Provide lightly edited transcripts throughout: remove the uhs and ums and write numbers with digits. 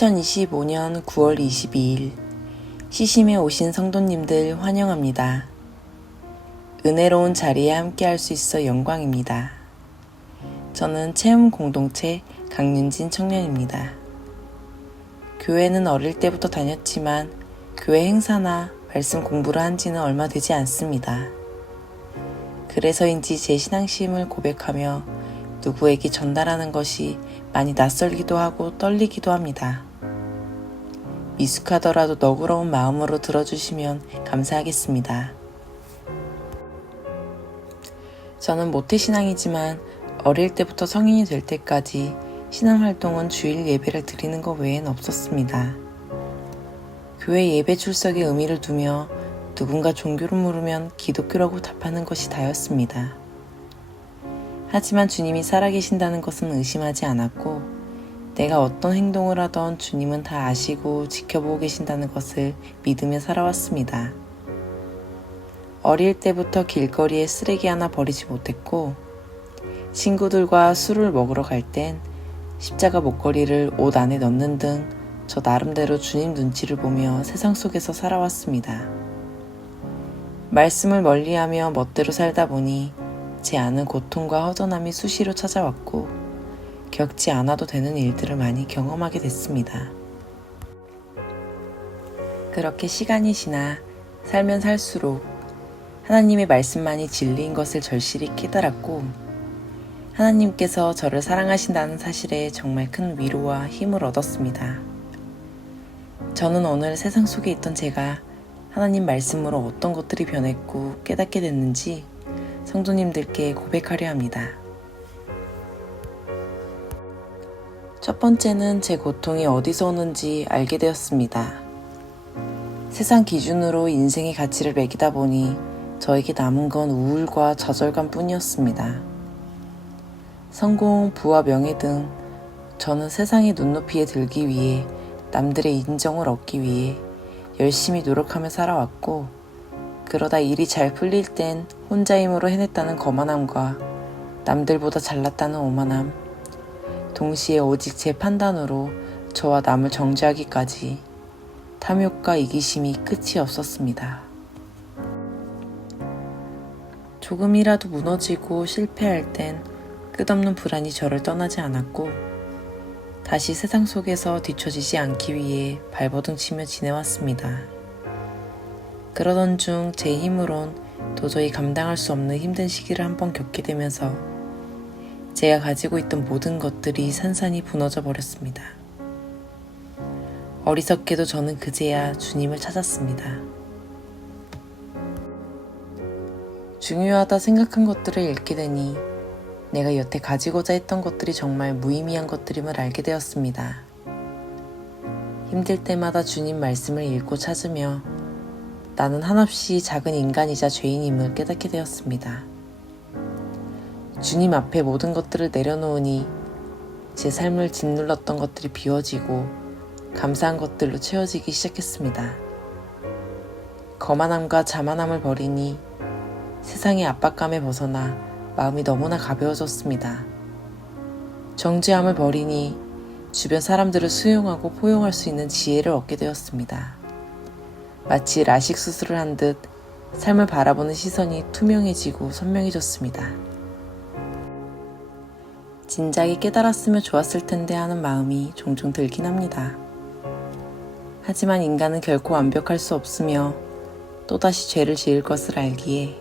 2025년 9월 22일 시심에 오신 성도님들 환영합니다. 은혜로운 자리에 함께할 수 있어 영광입니다. 저는 체험 공동체 강윤진 청년입니다. 교회는 어릴 때부터 다녔지만 교회 행사나 말씀 공부를 한 지는 얼마 되지 않습니다. 그래서인지 제 신앙심을 고백하며 누구에게 전달하는 것이 많이 낯설기도 하고 떨리기도 합니다. 미숙하더라도 너그러운 마음으로 들어주시면 감사하겠습니다. 저는 모태신앙이지만 어릴 때부터 성인이 될 때까지 신앙활동은 주일 예배를 드리는 것 외엔 없었습니다. 교회 예배 출석에 의미를 두며 누군가 종교를 물으면 기독교라고 답하는 것이 다였습니다. 하지만 주님이 살아계신다는 것은 의심하지 않았고 내가 어떤 행동을 하던 주님은 다 아시고 지켜보고 계신다는 것을 믿으며 살아왔습니다. 어릴 때부터 길거리에 쓰레기 하나 버리지 못했고 친구들과 술을 먹으러 갈 땐 십자가 목걸이를 옷 안에 넣는 등 저 나름대로 주님 눈치를 보며 세상 속에서 살아왔습니다. 말씀을 멀리하며 멋대로 살다 보니 제 안은 고통과 허전함이 수시로 찾아왔고 겪지 않아도 되는 일들을 많이 경험하게 됐습니다. 그렇게 시간이 지나 살면 살수록 하나님의 말씀만이 진리인 것을 절실히 깨달았고 하나님께서 저를 사랑하신다는 사실에 정말 큰 위로와 힘을 얻었습니다. 저는 오늘 세상 속에 있던 제가 하나님 말씀으로 어떤 것들이 변했고 깨닫게 됐는지 성도님들께 고백하려 합니다. 첫 번째는 제 고통이 어디서 오는지 알게 되었습니다. 세상 기준으로 인생의 가치를 매기다 보니 저에게 남은 건 우울과 좌절감 뿐이었습니다. 성공, 부와 명예 등 저는 세상의 눈높이에 들기 위해 남들의 인정을 얻기 위해 열심히 노력하며 살아왔고 그러다 일이 잘 풀릴 땐 혼자 힘으로 해냈다는 거만함과 남들보다 잘났다는 오만함, 동시에 오직 제 판단으로 저와 남을 정죄하기까지 탐욕과 이기심이 끝이 없었습니다. 조금이라도 무너지고 실패할 땐 끝없는 불안이 저를 떠나지 않았고 다시 세상 속에서 뒤처지지 않기 위해 발버둥 치며 지내왔습니다. 그러던 중 제 힘으론 도저히 감당할 수 없는 힘든 시기를 한번 겪게 되면서 제가 가지고 있던 모든 것들이 산산이 무너져 버렸습니다. 어리석게도 저는 그제야 주님을 찾았습니다. 중요하다 생각한 것들을 잃게 되니 내가 여태 가지고자 했던 것들이 정말 무의미한 것들임을 알게 되었습니다. 힘들 때마다 주님 말씀을 읽고 찾으며 나는 한없이 작은 인간이자 죄인임을 깨닫게 되었습니다. 주님 앞에 모든 것들을 내려놓으니 제 삶을 짓눌렀던 것들이 비워지고 감사한 것들로 채워지기 시작했습니다. 거만함과 자만함을 버리니 세상의 압박감에 벗어나 마음이 너무나 가벼워졌습니다. 정죄함을 버리니 주변 사람들을 수용하고 포용할 수 있는 지혜를 얻게 되었습니다. 마치 라식 수술을 한 듯 삶을 바라보는 시선이 투명해지고 선명해졌습니다. 진작에 깨달았으면 좋았을 텐데 하는 마음이 종종 들긴 합니다. 하지만 인간은 결코 완벽할 수 없으며 또다시 죄를 지을 것을 알기에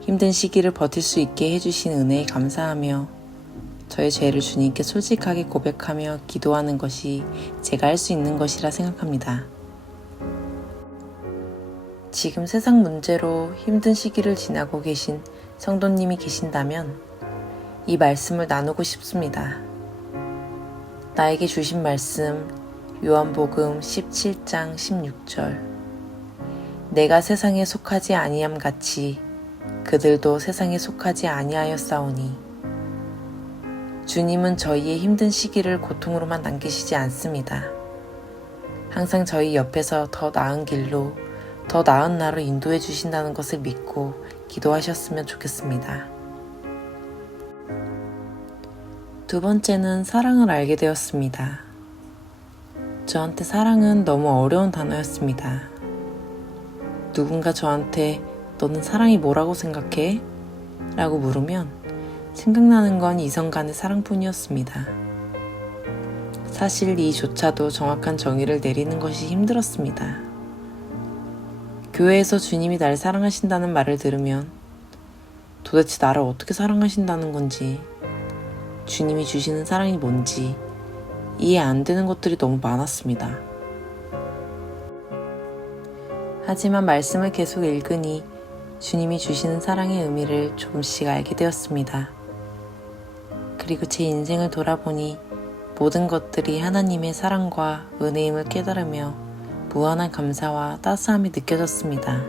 힘든 시기를 버틸 수 있게 해주신 은혜에 감사하며 저의 죄를 주님께 솔직하게 고백하며 기도하는 것이 제가 할 수 있는 것이라 생각합니다. 지금 세상 문제로 힘든 시기를 지나고 계신 성도님이 계신다면 이 말씀을 나누고 싶습니다. 나에게 주신 말씀 요한복음 17장 16절 내가 세상에 속하지 아니함 같이 그들도 세상에 속하지 아니하였사오니 주님은 저희의 힘든 시기를 고통으로만 남기시지 않습니다. 항상 저희 옆에서 더 나은 길로 더 나은 나로 인도해 주신다는 것을 믿고 기도하셨으면 좋겠습니다. 두 번째는 사랑을 알게 되었습니다. 저한테 사랑은 너무 어려운 단어였습니다. 누군가 저한테 너는 사랑이 뭐라고 생각해? 라고 물으면 생각나는 건 이성 간의 사랑뿐이었습니다. 사실 이조차도 정확한 정의를 내리는 것이 힘들었습니다. 교회에서 주님이 날 사랑하신다는 말을 들으면 도대체 나를 어떻게 사랑하신다는 건지, 주님이 주시는 사랑이 뭔지 이해 안 되는 것들이 너무 많았습니다. 하지만 말씀을 계속 읽으니 주님이 주시는 사랑의 의미를 조금씩 알게 되었습니다. 그리고 제 인생을 돌아보니 모든 것들이 하나님의 사랑과 은혜임을 깨달으며 무한한 감사와 따스함이 느껴졌습니다.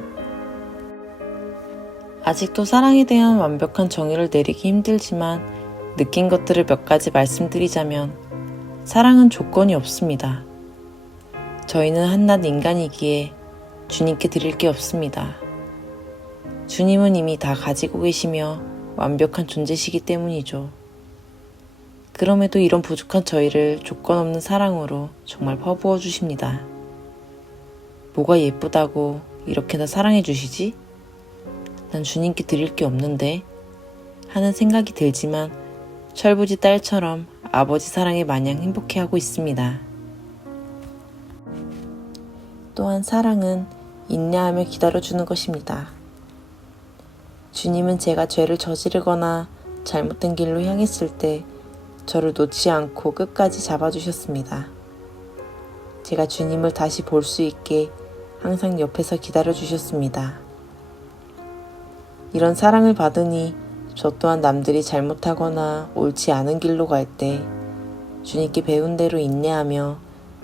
아직도 사랑에 대한 완벽한 정의를 내리기 힘들지만 느낀 것들을 몇 가지 말씀드리자면 사랑은 조건이 없습니다. 저희는 한낱 인간이기에 주님께 드릴 게 없습니다. 주님은 이미 다 가지고 계시며 완벽한 존재시기 때문이죠. 그럼에도 이런 부족한 저희를 조건 없는 사랑으로 정말 퍼부어 주십니다. 뭐가 예쁘다고 이렇게나 사랑해 주시지? 난 주님께 드릴 게 없는데 하는 생각이 들지만 철부지 딸처럼 아버지 사랑에 마냥 행복해하고 있습니다. 또한 사랑은 인내하며 기다려주는 것입니다. 주님은 제가 죄를 저지르거나 잘못된 길로 향했을 때 저를 놓지 않고 끝까지 잡아주셨습니다. 제가 주님을 다시 볼 수 있게 항상 옆에서 기다려주셨습니다. 이런 사랑을 받으니 저 또한 남들이 잘못하거나 옳지 않은 길로 갈 때 주님께 배운 대로 인내하며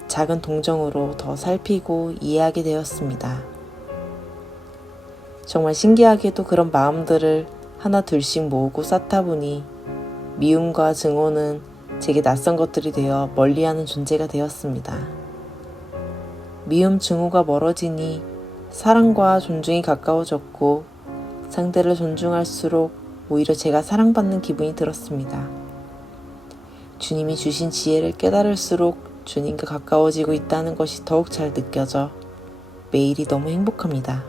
작은 동정으로 더 살피고 이해하게 되었습니다. 정말 신기하게도 그런 마음들을 하나 둘씩 모으고 쌓다 보니 미움과 증오는 제게 낯선 것들이 되어 멀리하는 존재가 되었습니다. 미움, 증오가 멀어지니 사랑과 존중이 가까워졌고 상대를 존중할수록 오히려 제가 사랑받는 기분이 들었습니다. 주님이 주신 지혜를 깨달을수록 주님과 가까워지고 있다는 것이 더욱 잘 느껴져 매일이 너무 행복합니다.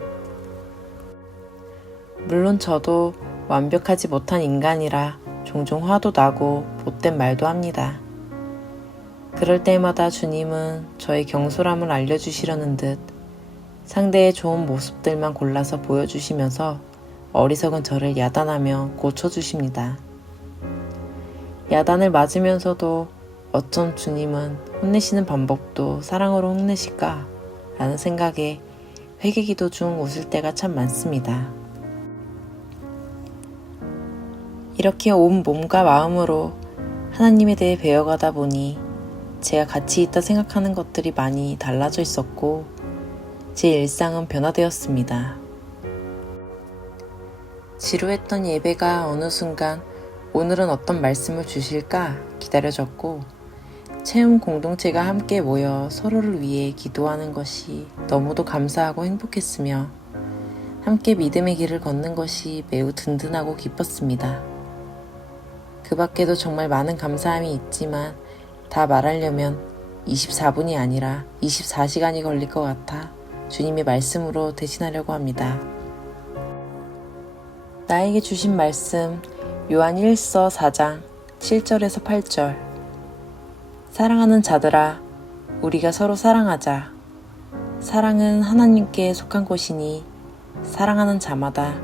물론 저도 완벽하지 못한 인간이라 종종 화도 나고 못된 말도 합니다. 그럴 때마다 주님은 저의 경솔함을 알려주시려는 듯 상대의 좋은 모습들만 골라서 보여주시면서 어리석은 저를 야단하며 고쳐주십니다. 야단을 맞으면서도 어쩜 주님은 혼내시는 방법도 사랑으로 혼내실까? 라는 생각에 회개기도 중 웃을 때가 참 많습니다. 이렇게 온 몸과 마음으로 하나님에 대해 배워가다 보니 제가 가치 있다 생각하는 것들이 많이 달라져 있었고 제 일상은 변화되었습니다. 지루했던 예배가 어느 순간 오늘은 어떤 말씀을 주실까 기다려졌고 체험 공동체가 함께 모여 서로를 위해 기도하는 것이 너무도 감사하고 행복했으며 함께 믿음의 길을 걷는 것이 매우 든든하고 기뻤습니다. 그 밖에도 정말 많은 감사함이 있지만 다 말하려면 24분이 아니라 24시간이 걸릴 것 같아 주님의 말씀으로 대신하려고 합니다. 나에게 주신 말씀 요한 1서 4장 7절에서 8절 사랑하는 자들아 우리가 서로 사랑하자. 사랑은 하나님께 속한 것이니 사랑하는 자마다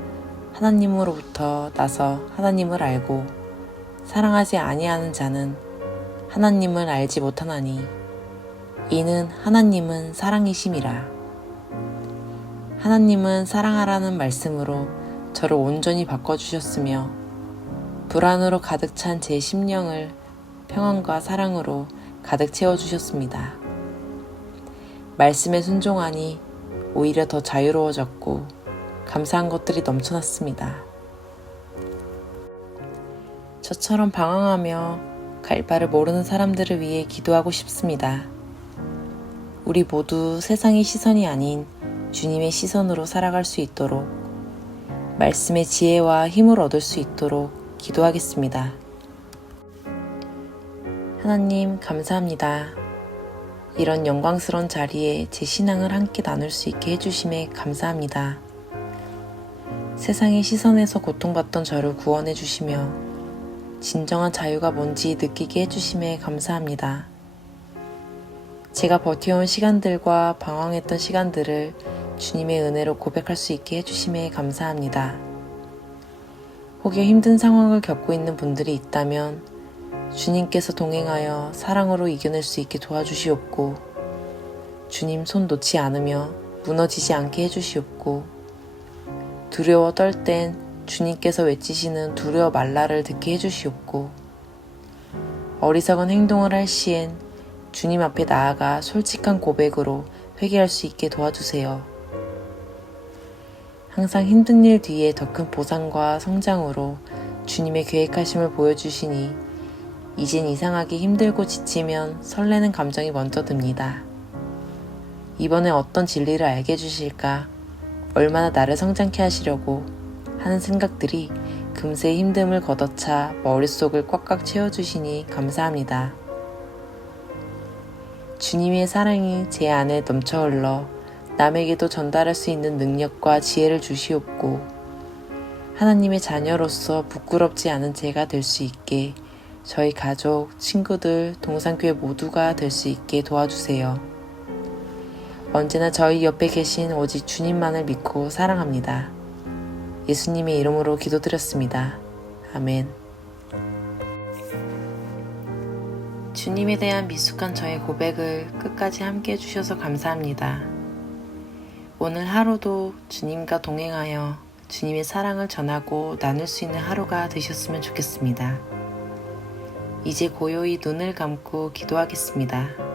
하나님으로부터 나서 하나님을 알고 사랑하지 아니하는 자는 하나님을 알지 못하나니 이는 하나님은 사랑이심이라. 하나님은 사랑하라는 말씀으로 저를 온전히 바꿔주셨으며 불안으로 가득 찬 제 심령을 평안과 사랑으로 가득 채워주셨습니다. 말씀에 순종하니 오히려 더 자유로워졌고 감사한 것들이 넘쳐났습니다. 저처럼 방황하며 갈 바를 모르는 사람들을 위해 기도하고 싶습니다. 우리 모두 세상의 시선이 아닌 주님의 시선으로 살아갈 수 있도록 말씀의 지혜와 힘을 얻을 수 있도록 기도하겠습니다. 하나님 감사합니다. 이런 영광스러운 자리에 제 신앙을 함께 나눌 수 있게 해주심에 감사합니다. 세상의 시선에서 고통받던 저를 구원해 주시며 진정한 자유가 뭔지 느끼게 해주심에 감사합니다. 제가 버텨온 시간들과 방황했던 시간들을 주님의 은혜로 고백할 수 있게 해주심에 감사합니다. 혹여 힘든 상황을 겪고 있는 분들이 있다면 주님께서 동행하여 사랑으로 이겨낼 수 있게 도와주시옵고 주님 손 놓지 않으며 무너지지 않게 해주시옵고 두려워 떨 땐 주님께서 외치시는 두려워 말라를 듣게 해주시옵고 어리석은 행동을 할 시엔 주님 앞에 나아가 솔직한 고백으로 회개할 수 있게 도와주세요. 항상 힘든 일 뒤에 더 큰 보상과 성장으로 주님의 계획하심을 보여주시니 이젠 이상하게 힘들고 지치면 설레는 감정이 먼저 듭니다. 이번에 어떤 진리를 알게 해주실까, 얼마나 나를 성장케 하시려고 하는 생각들이 금세 힘듦을 걷어차 머릿속을 꽉꽉 채워주시니 감사합니다. 주님의 사랑이 제 안에 넘쳐 흘러 남에게도 전달할 수 있는 능력과 지혜를 주시옵고 하나님의 자녀로서 부끄럽지 않은 제가 될 수 있게 저희 가족, 친구들, 동산교회 모두가 될 수 있게 도와주세요. 언제나 저희 옆에 계신 오직 주님만을 믿고 사랑합니다. 예수님의 이름으로 기도드렸습니다. 아멘. 주님에 대한 미숙한 저의 고백을 끝까지 함께 해주셔서 감사합니다. 오늘 하루도 주님과 동행하여 주님의 사랑을 전하고 나눌 수 있는 하루가 되셨으면 좋겠습니다. 이제 고요히 눈을 감고 기도하겠습니다.